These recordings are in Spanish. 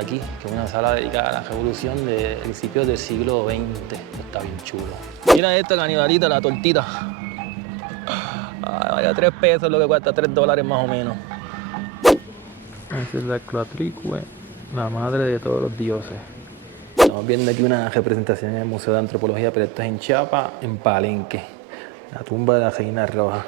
aquí, que es una sala dedicada a la revolución de principios del siglo XX. Está bien chulo. Mira esto, canibalita, la tortita. Ay, vaya 3 pesos, lo que cuesta $3 más o menos. Esa es la Coatlicue, la madre de todos los dioses. Estamos viendo aquí una representación en el Museo de Antropología, pero esto es en Chiapas, en Palenque. La tumba de la Reina Roja.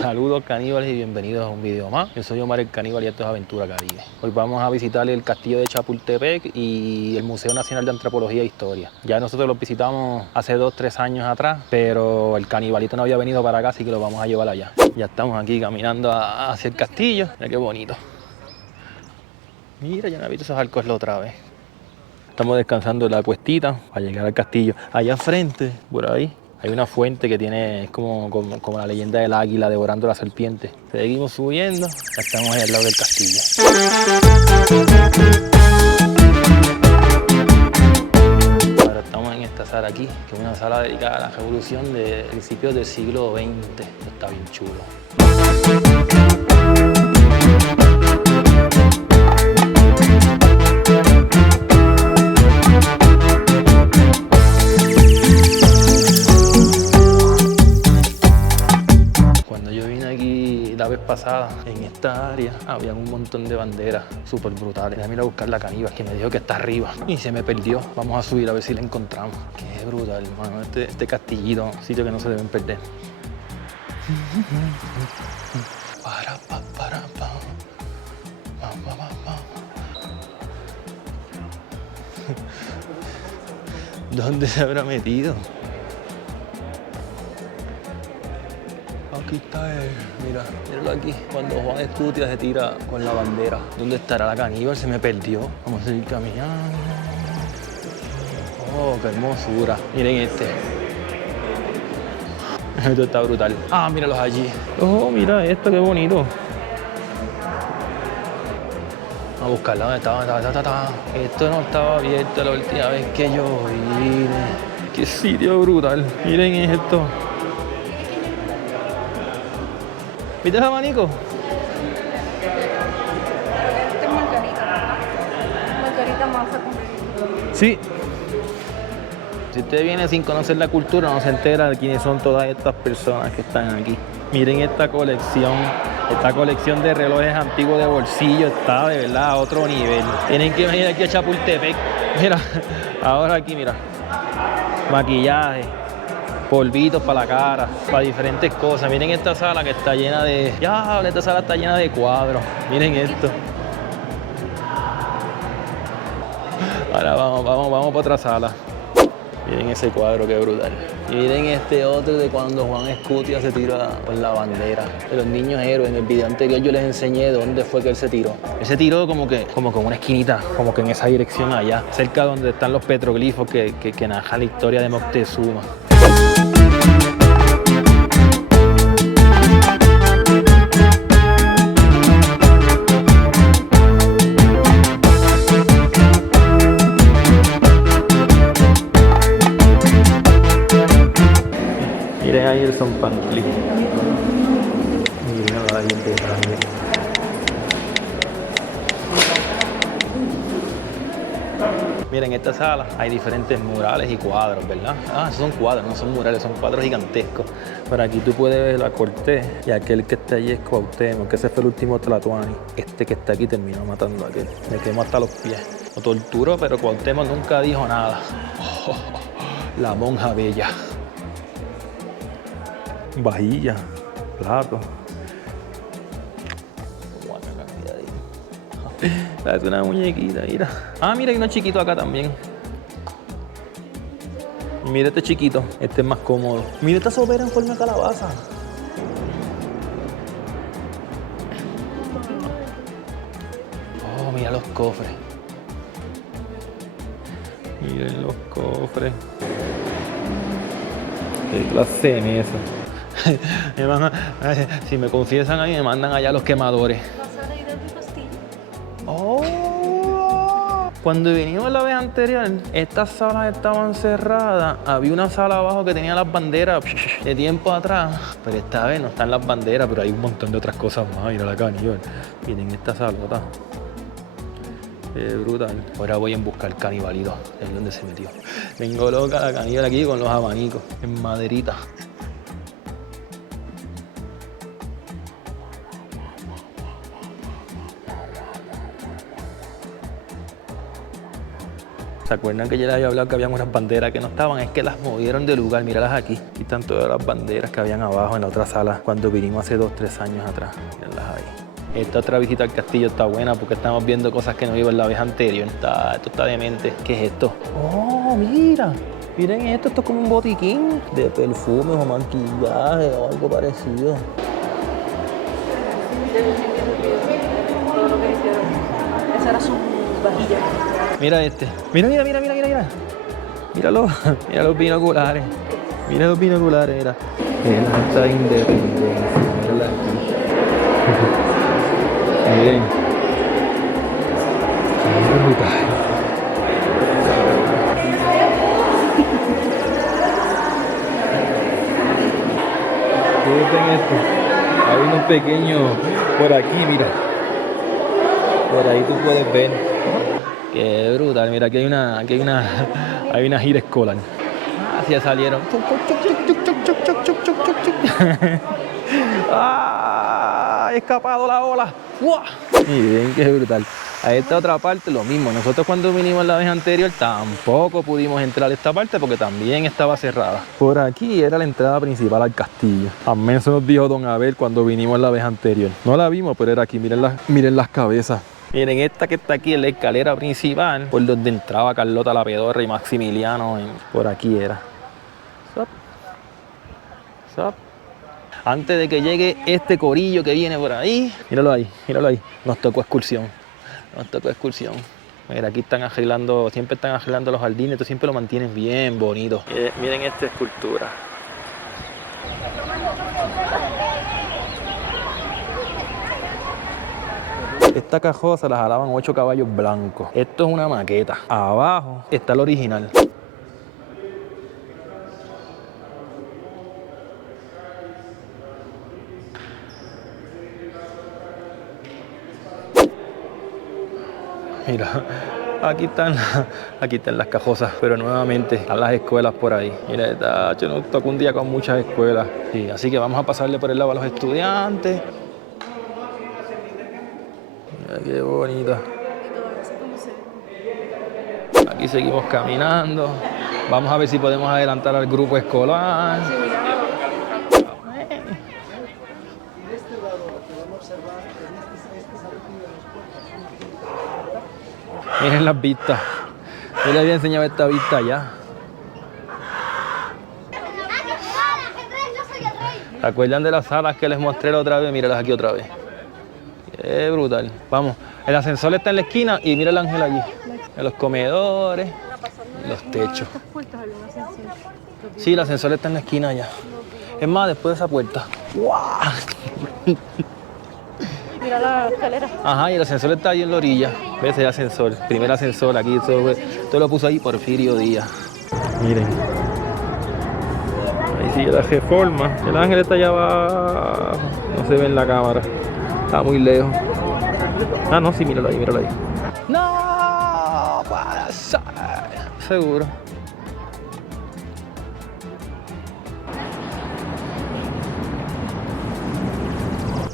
Saludos caníbales y bienvenidos a un video más. Yo soy Omar el Caníbal y esto es Aventura Caribe. Hoy vamos a visitar el castillo de Chapultepec y el Museo Nacional de Antropología e Historia. Ya nosotros los visitamos hace 2-3 años atrás, pero el canibalito no había venido para acá, así que lo vamos a llevar allá. Ya estamos aquí caminando hacia el castillo. Mira qué bonito. Mira, ya no he visto esos arcos la otra vez. Estamos descansando en la cuestita para llegar al castillo. Allá al frente, por ahí, hay una fuente que tiene, es como la leyenda del águila devorando la serpiente. Seguimos subiendo, ya estamos ahí al lado del castillo. Ahora estamos en esta sala aquí, que es una sala dedicada a la revolución de principios del siglo XX. Está bien chulo. La vez pasada en esta área había un montón de banderas súper brutales. Déjame ir a buscar la caníbal que me dijo que está arriba y se me perdió. Vamos a subir a ver si la encontramos. Qué brutal, hermano. Este castillito, sitio que no se deben perder. ¿Dónde se habrá metido? Aquí está él, míralo aquí, cuando Juan Escutia se tira con la bandera. ¿Dónde estará la caníbal? Se me perdió. Vamos a seguir caminando. Oh, qué hermosura. Miren este. Esto está brutal. Ah, míralos allí. Oh, mira esto, qué bonito. Vamos a buscarla. ¿Dónde estaba? Esto no estaba abierto la última vez que yo vine. Qué sitio brutal. Miren esto. ¿Viste el abanico? Este es margarita, ¿verdad? Margarita masa con... Sí. Si usted viene sin conocer la cultura, no se entera de quiénes son todas estas personas que están aquí. Miren esta colección de relojes antiguos de bolsillo está de verdad a otro nivel. Tienen que venir aquí a Chapultepec. Mira, ahora aquí, mira. Maquillaje. Polvitos para la cara, para diferentes cosas. Miren esta sala que está llena de... esta sala está llena de cuadros. Miren esto. Ahora vamos para otra sala. Miren ese cuadro, qué brutal. Y miren este otro de cuando Juan Escutia se tira con la bandera de los niños héroes. En el video anterior yo les enseñé dónde fue que él se tiró. Él se tiró como que una esquinita, como que en esa dirección allá, cerca donde están los petroglifos que narran la historia de Moctezuma. Miren ahí el Zompantli. Miren ahí el detalle. Miren, en esta sala hay diferentes murales y cuadros, ¿verdad? Esos son cuadros, no son murales, son cuadros gigantescos. Pero aquí tú puedes ver a Cortés y aquel que está allí es Cuauhtémoc, que ese fue el último Tlatoani. Este que está aquí terminó matando a aquel. Le quemó hasta los pies. Lo torturó, pero Cuauhtémoc nunca dijo nada. La monja bella. Vajilla, plato. Es una muñequita, mira. Mira, hay uno chiquito acá también. Y mira este chiquito, este es más cómodo. Mira esta sopera en forma de calabaza. Oh, mira los cofres. Miren los cofres. Qué clase de mesa. Si me confiesan ahí, me mandan allá los quemadores. ¿Vas a leer de tu castillo? Oh, Cuando vinimos la vez anterior, estas salas estaban cerradas. Había una sala abajo que tenía las banderas de tiempo atrás. Pero esta vez no están las banderas, pero hay un montón de otras cosas más. Mira la Caníbal. Miren esta salota. Brutal. Ahora voy a buscar el Canibalito. Es donde se metió. Vengo loca la Caníbal aquí con los abanicos en maderita. ¿Se acuerdan que yo les había hablado que habían unas banderas que no estaban? Es que las movieron de lugar, míralas aquí. Aquí están todas las banderas que habían abajo en la otra sala cuando vinimos hace 2 o 3 años atrás. Míralas ahí. Esta otra visita al castillo está buena porque estamos viendo cosas que no vimos la vez anterior. Esto está demente. ¿Qué es esto? ¡Oh, mira! Miren esto es como un botiquín de perfumes o maquillaje o algo parecido. Todo lo que hicieron. Esa era su vajilla. Mira este. Mira. Míralo. Mira los binoculares. Mira los binoculares, mira. El Acta Independencia. Mírala aquí. Miren. Qué brutal. Ven esto. Hay unos pequeños por aquí, mira. Por ahí tú puedes ver. Qué brutal, mira, aquí hay una gira escolar. Ah, ya salieron. ¡Ah! He escapado la ola. ¡Wow! Miren qué brutal. A esta otra parte lo mismo. Nosotros cuando vinimos la vez anterior tampoco pudimos entrar a esta parte porque también estaba cerrada. Por aquí era la entrada principal al castillo. Al menos nos dijo Don Abel cuando vinimos la vez anterior. No la vimos, pero era aquí. Miren las cabezas. Miren, esta que está aquí es la escalera principal, por donde entraba Carlota la Pedorra y Maximiliano. Por aquí era. Sup. Antes de que llegue este corillo que viene por ahí. Míralo ahí. Nos tocó excursión. Mira, aquí están arreglando, siempre están arreglando los jardines, entonces siempre lo mantienen bien bonito. Miren esta escultura. Esta cajosa la jalaban 8 caballos blancos. Esto es una maqueta. Abajo está el original. Mira, aquí están las cajosas, pero nuevamente están las escuelas por ahí. Mira, nos tocó un día con muchas escuelas. Sí, así que vamos a pasarle por el lado a los estudiantes. Mira qué bonita. Aquí seguimos caminando. Vamos a ver si podemos adelantar al grupo escolar. Miren las vistas. Yo les había enseñado esta vista ya. ¿Se acuerdan de las salas que les mostré la otra vez? Míralas aquí otra vez. Qué brutal. Vamos, el ascensor está en la esquina y mira el ángel allí. En los comedores, los techos. Sí, el ascensor está en la esquina allá. Es más, después de esa puerta. ¡Wow! Mira la escalera. Ajá, y el ascensor está ahí en la orilla. ¿Ves el ascensor? Primer ascensor aquí. Todo lo puso ahí Porfirio Díaz. Miren. Ahí sigue la reforma. El ángel está allá abajo. No se ve en la cámara. Está muy lejos. Ah, no, sí, míralo ahí. ¡No! ¡Puede ser! Seguro.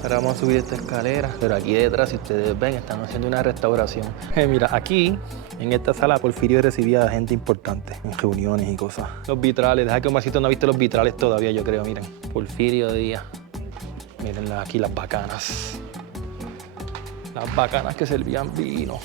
Ahora vamos a subir esta escalera, pero aquí detrás, si ustedes ven, están haciendo una restauración. Mira, aquí, en esta sala, Porfirio recibía a gente importante en reuniones y cosas. Los vitrales, deja que un vasito no ha visto los vitrales todavía, yo creo, miren. Porfirio Díaz. Miren aquí las bacanas. Las bacanas que servían vino.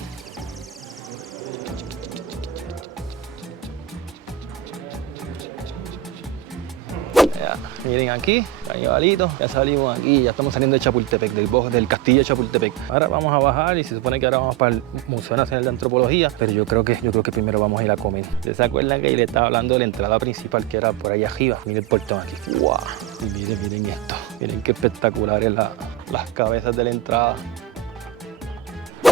Ya, miren aquí, Canibalito, ya salimos aquí, ya estamos saliendo de Chapultepec, del castillo de Chapultepec. Ahora vamos a bajar y se supone que ahora vamos para el Museo Nacional de Antropología, pero yo creo que primero vamos a ir a comer. ¿Se acuerdan que le estaba hablando de la entrada principal que era por ahí arriba? Miren el portón aquí. ¡Wow! Y miren esto, miren qué espectaculares las cabezas de la entrada.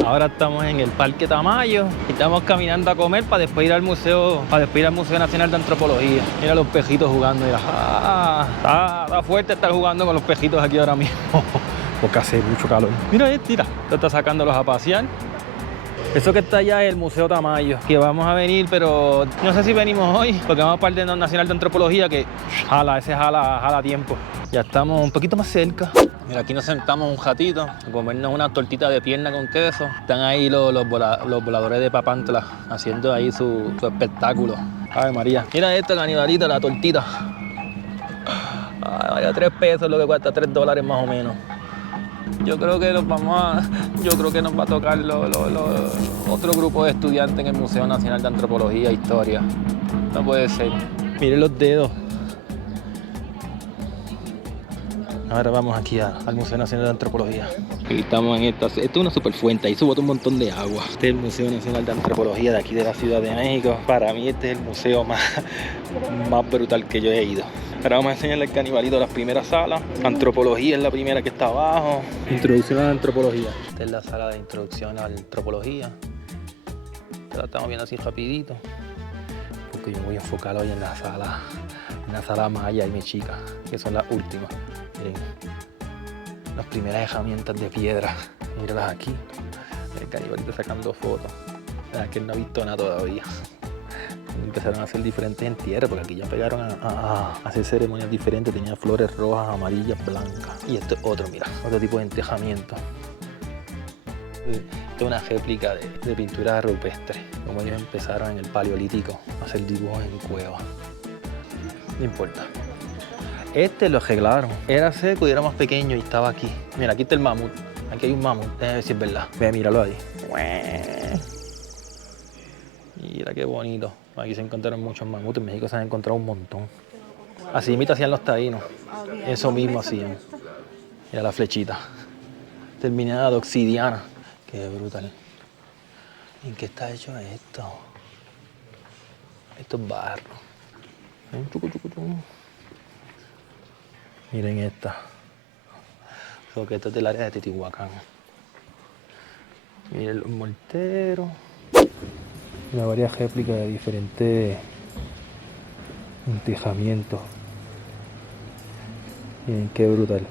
Ahora estamos en el Parque Tamayo y estamos caminando a comer para después ir al Museo Nacional de Antropología. Mira los pejitos jugando, mira. Está fuerte estar jugando con los pejitos aquí ahora mismo, porque hace mucho calor. Mira, mira, esto está sacándolos a pasear. Eso que está allá es el Museo Tamayo, que vamos a venir, pero no sé si venimos hoy, porque vamos al Parque Nacional de Antropología, que jala tiempo. Ya estamos un poquito más cerca. Mira, aquí nos sentamos un ratito a comernos una tortita de pierna con queso. Están ahí los voladores de Papantla haciendo ahí su espectáculo. Ay, María. Mira esto, canibalito, la tortita. Ay, vaya, 3 pesos lo que cuesta, $3 más o menos. Yo creo que nos va a tocar otro grupo de estudiantes en el Museo Nacional de Antropología e Historia. No puede ser. Miren los dedos. Ahora vamos aquí al Museo Nacional de Antropología. Aquí estamos en esta es una super fuente, ahí se bota un montón de agua. Este es el Museo Nacional de Antropología de aquí de la Ciudad de México. Para mí este es el museo más brutal que yo he ido. Ahora vamos a enseñarle al canibalito las primeras salas. Antropología es la primera que está abajo. Introducción a la antropología. Esta es la sala de introducción a la antropología. Esta la estamos viendo así rapidito, porque yo me voy a enfocar hoy en la sala Maya y Mexica, que son las últimas. Miren, las primeras herramientas de piedra. Míralas aquí. El canibalito sacando fotos. Que él no ha visto nada todavía. Empezaron a hacer diferentes en tierra, porque aquí ya pegaron a hacer ceremonias diferentes. Tenía flores rojas, amarillas, blancas. Y esto es otro, mira, otro tipo de entejamiento. Esto es una réplica de pintura rupestre, como ellos empezaron en el Paleolítico a hacer dibujos en cuevas. No importa. Este lo arreglaron. Era seco y era más pequeño y estaba aquí. Mira, aquí está el mamut. Aquí hay un mamut. Déjame ver si es verdad. Ve, míralo ahí. Mira qué bonito. Aquí se encontraron muchos mamuts. En México se han encontrado un montón. Así imita hacían los taínos. Eso mismo hacían. Mira la flechita. Terminada de obsidiana. Qué brutal. ¿En qué está hecho esto? Esto es barro. Miren esta. Porque esto es del área de Teotihuacán. Miren los morteros. Una varias réplicas de diferentes entejamientos. Miren qué brutal.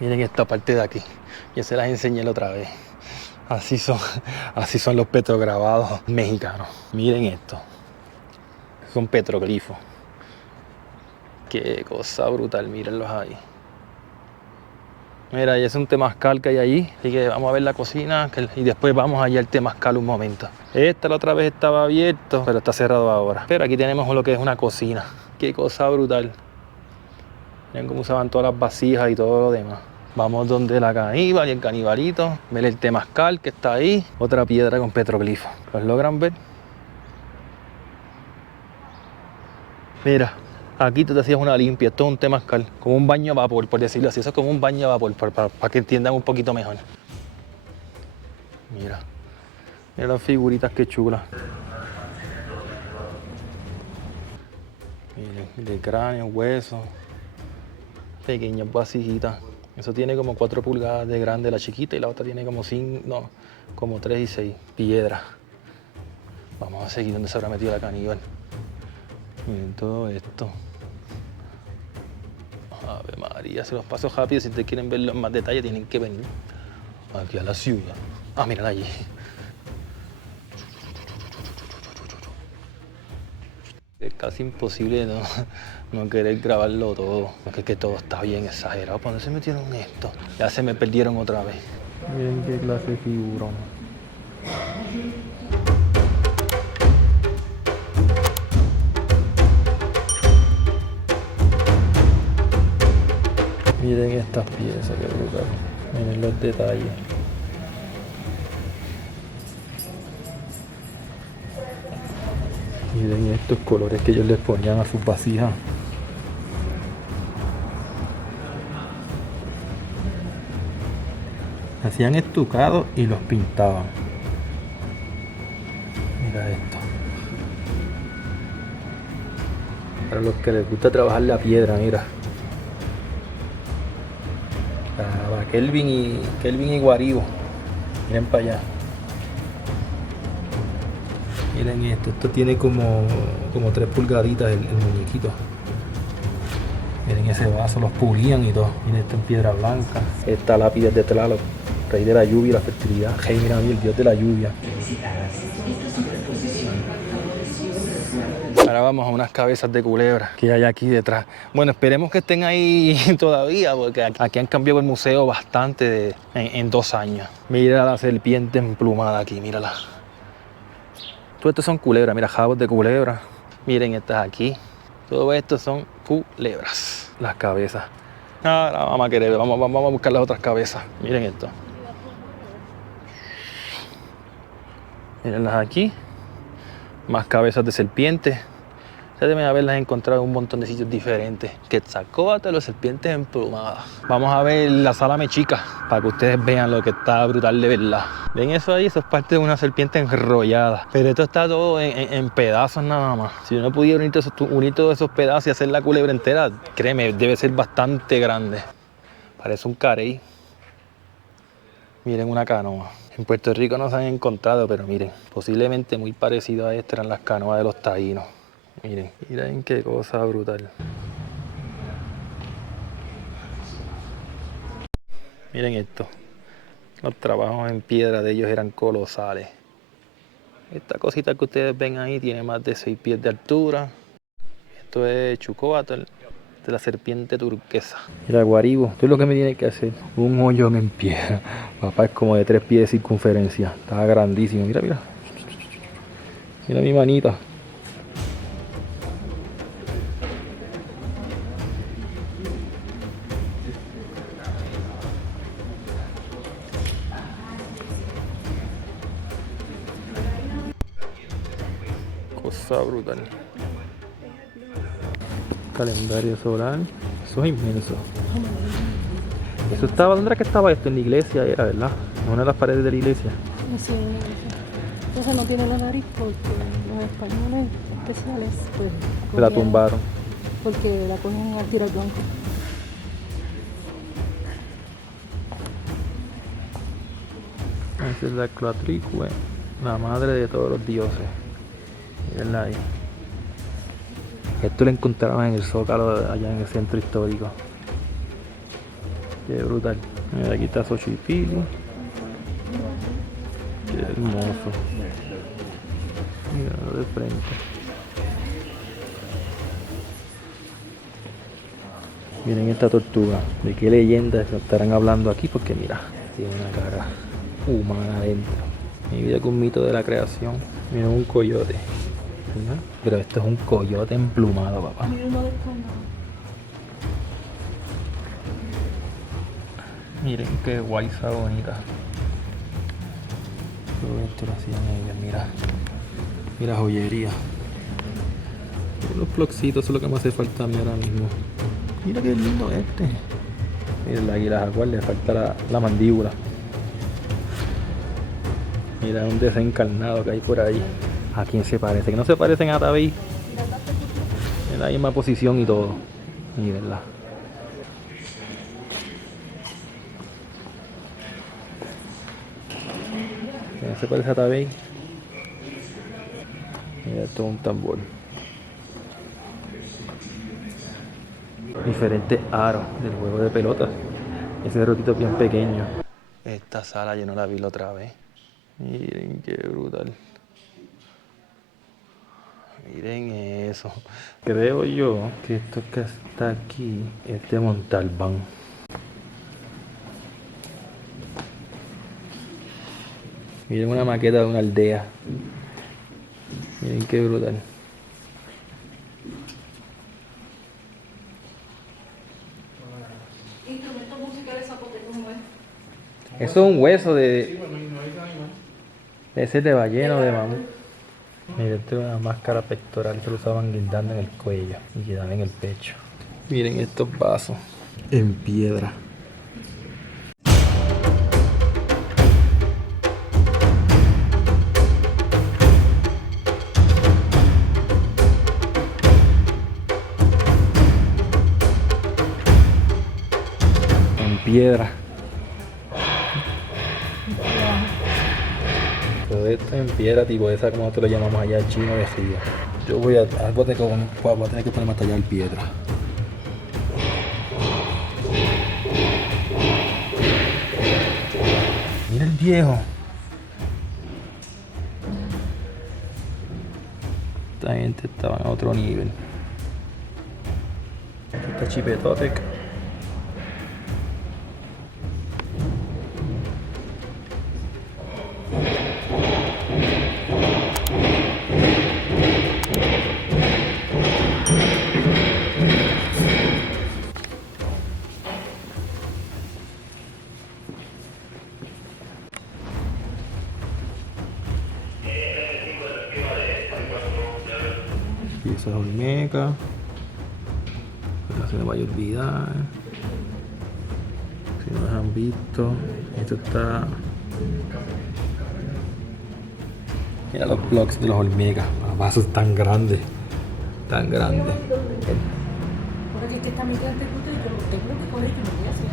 Miren esta parte de aquí. Ya se las enseñé la otra vez. Así son los petrograbados mexicanos. Miren esto. Son petroglifos. Qué cosa brutal, mírenlos ahí. Mira, y es un temazcal que hay allí, así que vamos a ver la cocina y después vamos allá al temazcal un momento. Esta la otra vez estaba abierto, pero está cerrado ahora. Pero aquí tenemos lo que es una cocina. Qué cosa brutal. Miren cómo usaban todas las vasijas y todo lo demás. Vamos donde la caníbal y el canibalito, ver el temazcal que está ahí. Otra piedra con petroglifos. ¿Los logran ver? Mira. Aquí tú te hacías una limpia, esto es un temazcal, como un baño a vapor, por decirlo así. Eso es como un baño a vapor, para que entiendan un poquito mejor. Mira, mira las figuritas, qué chulas. Miren, de cráneo, huesos, pequeñas vasijitas. Eso tiene como 4 pulgadas de grande la chiquita y la otra tiene como 5, no, como 3 y 6. Piedra. Vamos a seguir donde se habrá metido la caníbal. Miren todo esto. Ave María, se los paso rápido. Si ustedes quieren verlo en más detalle, tienen que venir aquí a la ciudad. Ah, miren allí. Es casi imposible no querer grabarlo todo, porque es que todo está bien exagerado. ¿Por dónde se metieron esto? Ya se me perdieron otra vez. Miren qué clase de figurón. Miren estas piezas, qué brutal. Miren los detalles. Miren estos colores que ellos les ponían a sus vasijas. Hacían estucados y los pintaban. Mira esto. Para los que les gusta trabajar la piedra, mira. Kelvin y Guaribo. Miren para allá. Miren esto tiene como 3 pulgaditas el muñequito. Miren ese vaso, los pulían y todo. Miren esto en piedra blanca. Esta lápida es de Tlaloc, rey de la lluvia y la fertilidad. Hey, mira, el dios de la lluvia. Ahora vamos a unas cabezas de culebra que hay aquí detrás. Bueno, esperemos que estén ahí todavía, porque aquí han cambiado el museo bastante en 2 años. Mira la serpiente emplumada aquí, mírala. Todo esto son culebras, mira, jabos de culebra. Miren estas aquí. Todo esto son culebras, las cabezas. Ahora vamos a querer, vamos a buscar las otras cabezas. Miren esto. Mírenlas aquí. Más cabezas de serpientes. Ustedes deben haberlas encontrado en un montón de sitios diferentes. Quetzalcóatl, las serpientes emplumadas. Vamos a ver la sala mechica para que ustedes vean lo que está brutal de verdad. ¿Ven eso ahí? Eso es parte de una serpiente enrollada. Pero esto está todo en pedazos nada más. Si uno pudiera unir todos esos pedazos y hacer la culebra entera, créeme, debe ser bastante grande. Parece un carey. Miren una canoa. En Puerto Rico no se han encontrado, pero miren, posiblemente muy parecido a esta eran las canoas de los taínos. Miren qué cosa brutal. Miren esto. Los trabajos en piedra de ellos eran colosales. Esta cosita que ustedes ven ahí tiene más de 6 pies de altura. Esto es Chucoatl, de la serpiente turquesa. Mira, Guaribo, esto es lo que me tiene que hacer. Un hoyón en piedra. Papá, es como de 3 pies de circunferencia. Está grandísimo. Mira. Mira mi manita. Cosa brutal. Calendario solar. Eso es inmenso. Eso estaba, ¿dónde era que estaba esto? En la iglesia era, ¿verdad? En una de las paredes de la iglesia. Sí, entonces no tiene la nariz porque los españoles especiales pues La tumbaron. Porque la cogían al tiro al blanco. Esa es la Coatlicue, la madre de todos los dioses. Mírenla ahí. Esto lo encontraron en el Zócalo allá en el centro histórico. Qué brutal. Mira, aquí está Xochipilli. Qué hermoso. Mira de frente. Miren esta tortuga. ¿De qué leyenda estarán hablando aquí? Porque mira, tiene una cara humana adentro. Mi vida con un mito de la creación. Miren un coyote. ¿Verdad? Pero esto es un coyote emplumado, papá. Mira uno descarnado. Miren qué guaysa bonita. Todo esto lo hacían ellos, mira. Mira joyería. Los flocitos, eso es lo que me hace falta a mí ahora mismo. Mira qué lindo este. Mira el águila jaguar, le falta la mandíbula. Mira un desencarnado que hay por ahí. ¿A quién se parece? Que no se parecen a Tabey. En la misma posición y todo. Mírenla. Que no se parece a Tabey. Mira, esto es un tambor. Diferentes aros del juego de pelotas. Ese rotito bien pequeño. Esta sala yo no la vi la otra vez. Miren qué brutal. Miren eso. Creo yo que esto que está aquí es de Montalbán. Miren una maqueta de una aldea. Miren qué brutal. Instrumento musical de zapoteco, ¿cómo es? Eso es un hueso de... Ese es de ballena o de mamut. Miren, esto es una máscara pectoral que lo usaban guindando en el cuello y quedaba en el pecho. Miren estos vasos en piedra. En piedra. de esto en piedra, tipo esa como nosotros le llamamos allá chino de río. Yo voy a tener que ponerme a tallar piedra. Mira el viejo. Esta gente estaba en otro nivel. Aquí está Chipetotec. Piezas olmeca. No se me vaya a olvidar. Si no las han visto, esto está. Mira los blocks de los olmecas, vasos tan grandes, tan grandes. Porque este está muy grande, pero tengo que correr que me voy a hacer.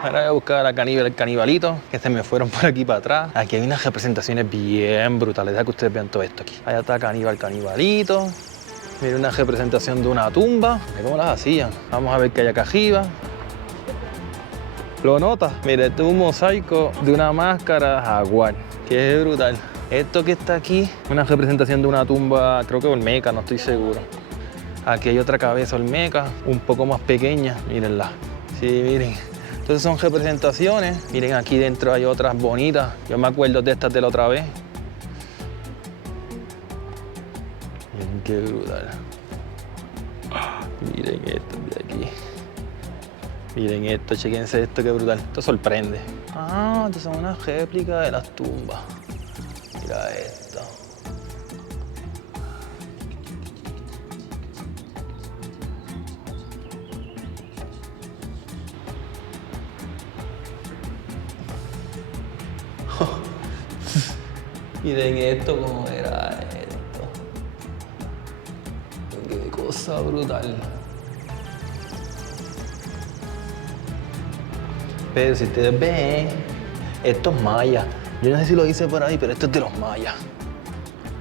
Ahora voy a buscar a Caníbal, el canibalito, que se me fueron por aquí para atrás. Aquí hay unas representaciones bien brutales. Deja que ustedes vean todo esto aquí. Allá está Caníbal, canibalito. Mira una representación de una tumba. Mira cómo las hacían. Vamos a ver qué hay acá arriba. ¿Lo notas? Mira, esto es un mosaico de una máscara jaguar. Qué brutal. Esto que está aquí, una representación de una tumba, creo que olmeca, no estoy seguro. Aquí hay otra cabeza olmeca, un poco más pequeña. Mírenla. Sí, miren. Entonces son representaciones. Miren, aquí dentro hay otras bonitas. Yo me acuerdo de estas de la otra vez. Miren qué brutal. Miren esto de aquí. Miren esto, chequense esto, qué brutal. Esto sorprende. Ah, estas son unas réplicas de las tumbas. Mira esto. Miren esto, cómo era esto. Qué cosa brutal. Pero si ustedes ven, esto es maya. Yo no sé si lo hice por ahí, pero esto es de los mayas.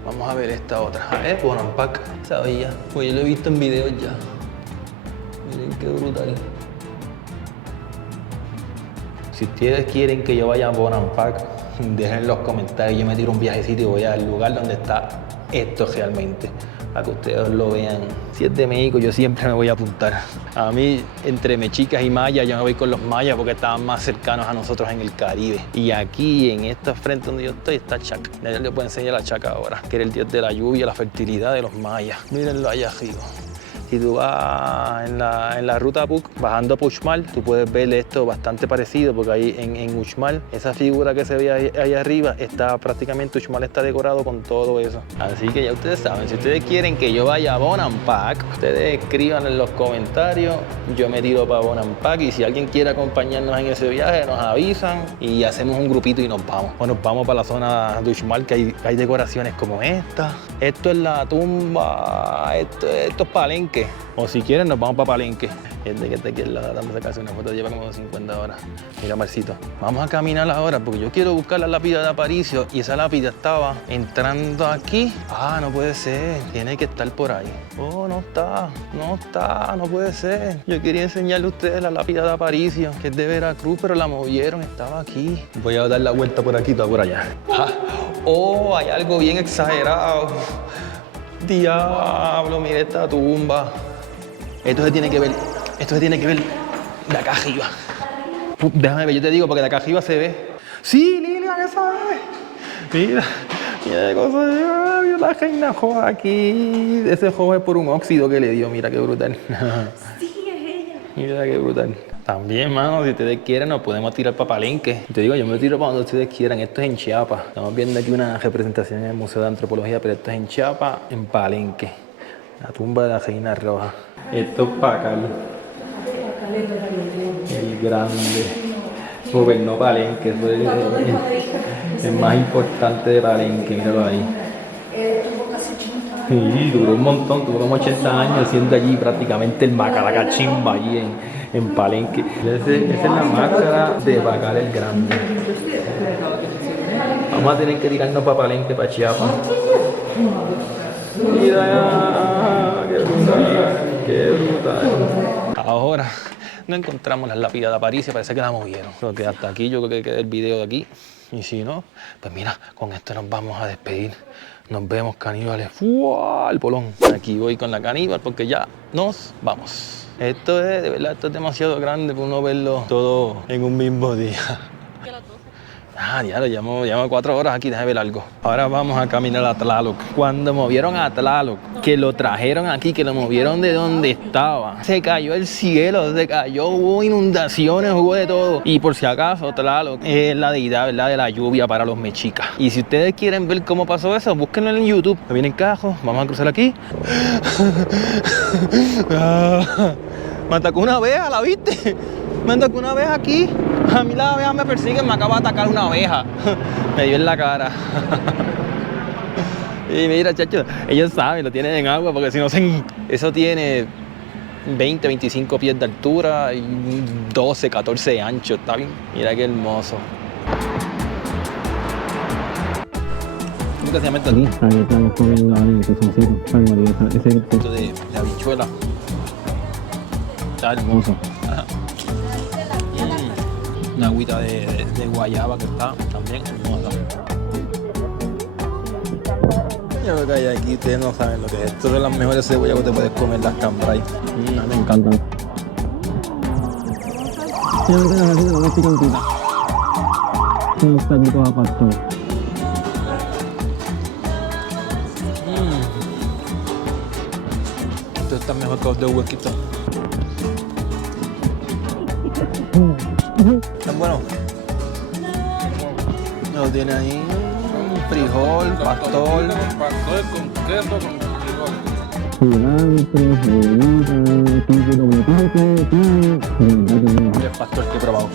Vamos a ver esta otra. Bonampak. Sabía, pues yo lo he visto en videos ya. Miren qué brutal. Si ustedes quieren que yo vaya a Bonampak, dejen en los comentarios. Yo me tiro un viajecito y voy al lugar donde está esto realmente, para que ustedes lo vean. Si es de México, yo siempre me voy a apuntar. A mí, entre mexicas y mayas, yo me voy con los mayas porque estaban más cercanos a nosotros en el Caribe. Y aquí, en esta frente donde yo estoy, está Chac. Ya les voy a enseñar a Chac ahora, que era el dios de la lluvia, la fertilidad de los mayas. Mírenlo allá arriba. Si tú vas en la ruta Puc, bajando a Uxmal, tú puedes ver esto bastante parecido, porque ahí en Uxmal, esa figura que se ve ahí arriba, prácticamente Uxmal está decorado con todo eso. Así que ya ustedes saben, si ustedes quieren que yo vaya a Bonampak, ustedes escriban en los comentarios, yo me tiro para Bonampak, y si alguien quiere acompañarnos en ese viaje, nos avisan y hacemos un grupito y nos vamos. O nos vamos para la zona de Uxmal, que hay decoraciones como esta. Esto es la tumba, esto es Palenque. O si quieren, nos vamos para Palenque. Gente que está aquí al lado, dame sacarse una foto, lleva como 50 horas. Mira, Marcito, vamos a caminar ahora porque yo quiero buscar la lápida de Aparicio y esa lápida estaba entrando aquí. Ah, no puede ser, tiene que estar por ahí. Oh, no está, no puede ser. Yo quería enseñarle a ustedes la lápida de Aparicio, que es de Veracruz, pero la movieron, estaba aquí. Voy a dar la vuelta por aquí, toda por allá. Ah, oh, hay algo bien exagerado. Diablo, mira esta tumba. Esto se tiene que ver de acá arriba. Déjame ver, yo te digo porque de acá arriba se ve. Sí, Lilian, esa es. Mira qué cosa. Mira la reina joa aquí. Ese joven es por un óxido que le dio, mira qué brutal. Sí, es ella. Mira qué brutal. También, mano, si ustedes quieren, nos podemos tirar para Palenque. Te digo, yo me tiro para donde ustedes quieran. Esto es en Chiapas. Estamos viendo aquí una representación en el Museo de Antropología, pero esto es en Chiapas, en Palenque. La tumba de la reina roja. Esto es Pacal. El grande. Gobernó Palenque. Fue el más importante de Palenque. Míralo ahí. Tuvo casi 80 años. Sí, duró un montón, tuvo como 80 años siendo allí prácticamente el Macaracachimba allí en Palenque. Esa es la máscara de Bacal el Grande. Vamos a tener que tirarnos para Palenque, para Chiapas. Mira, qué brutal, qué brutal. Ahora no encontramos las lápidas de París y parece que la movieron. Creo que hasta aquí, yo creo que queda el video de aquí. Y si no, pues mira, con esto nos vamos a despedir. Nos vemos, caníbales. ¡Fua! El polón. Aquí voy con la caníbal porque ya nos vamos. Esto es, de verdad, esto es demasiado grande para uno verlo todo en un mismo día. Ah, ya lo llevo 4 horas aquí, déjame ver algo. Ahora vamos a caminar a Tlaloc. Cuando movieron a Tlaloc, que lo trajeron aquí, que lo movieron de donde estaba, se cayó el cielo, se cayó, hubo inundaciones, hubo de todo. Y por si acaso, Tlaloc es la deidad, ¿verdad?, de la lluvia para los mexicas. Y si ustedes quieren ver cómo pasó eso, búsquenlo en YouTube. Me vienen cajos, vamos a cruzar aquí. Me atacó una abeja, ¿la viste? Me atacó una abeja aquí. A mí las abejas me persiguen, me acaba de atacar una abeja. Me dio en la cara. Y mira, chacho, ellos saben, lo tienen en agua, porque si no eso tiene 20, 25 pies de altura y 12, 14 de ancho, está bien. Mira qué hermoso. ¿Cómo se llama esto aquí? Ahí estamos comiendo el pezoncito, Esto de habichuela. Está hermoso. Ajá. Una agüita de guayaba que está también hermosa. Yo creo que hay aquí, ustedes no saben lo que es. Estas son las mejores cebollas que te puedes comer, las cambray. Me encantan. Yo creo que las haciendo más picantitas. Unos perritos a pastor. Esto está mejor que los de huequito. ¿Están buenos? Lo tiene ahí. Frijol, pastor. Pastor con queso, con frijoles. Cilantro, cebollita, un poquito de papa, El pastor que he probado.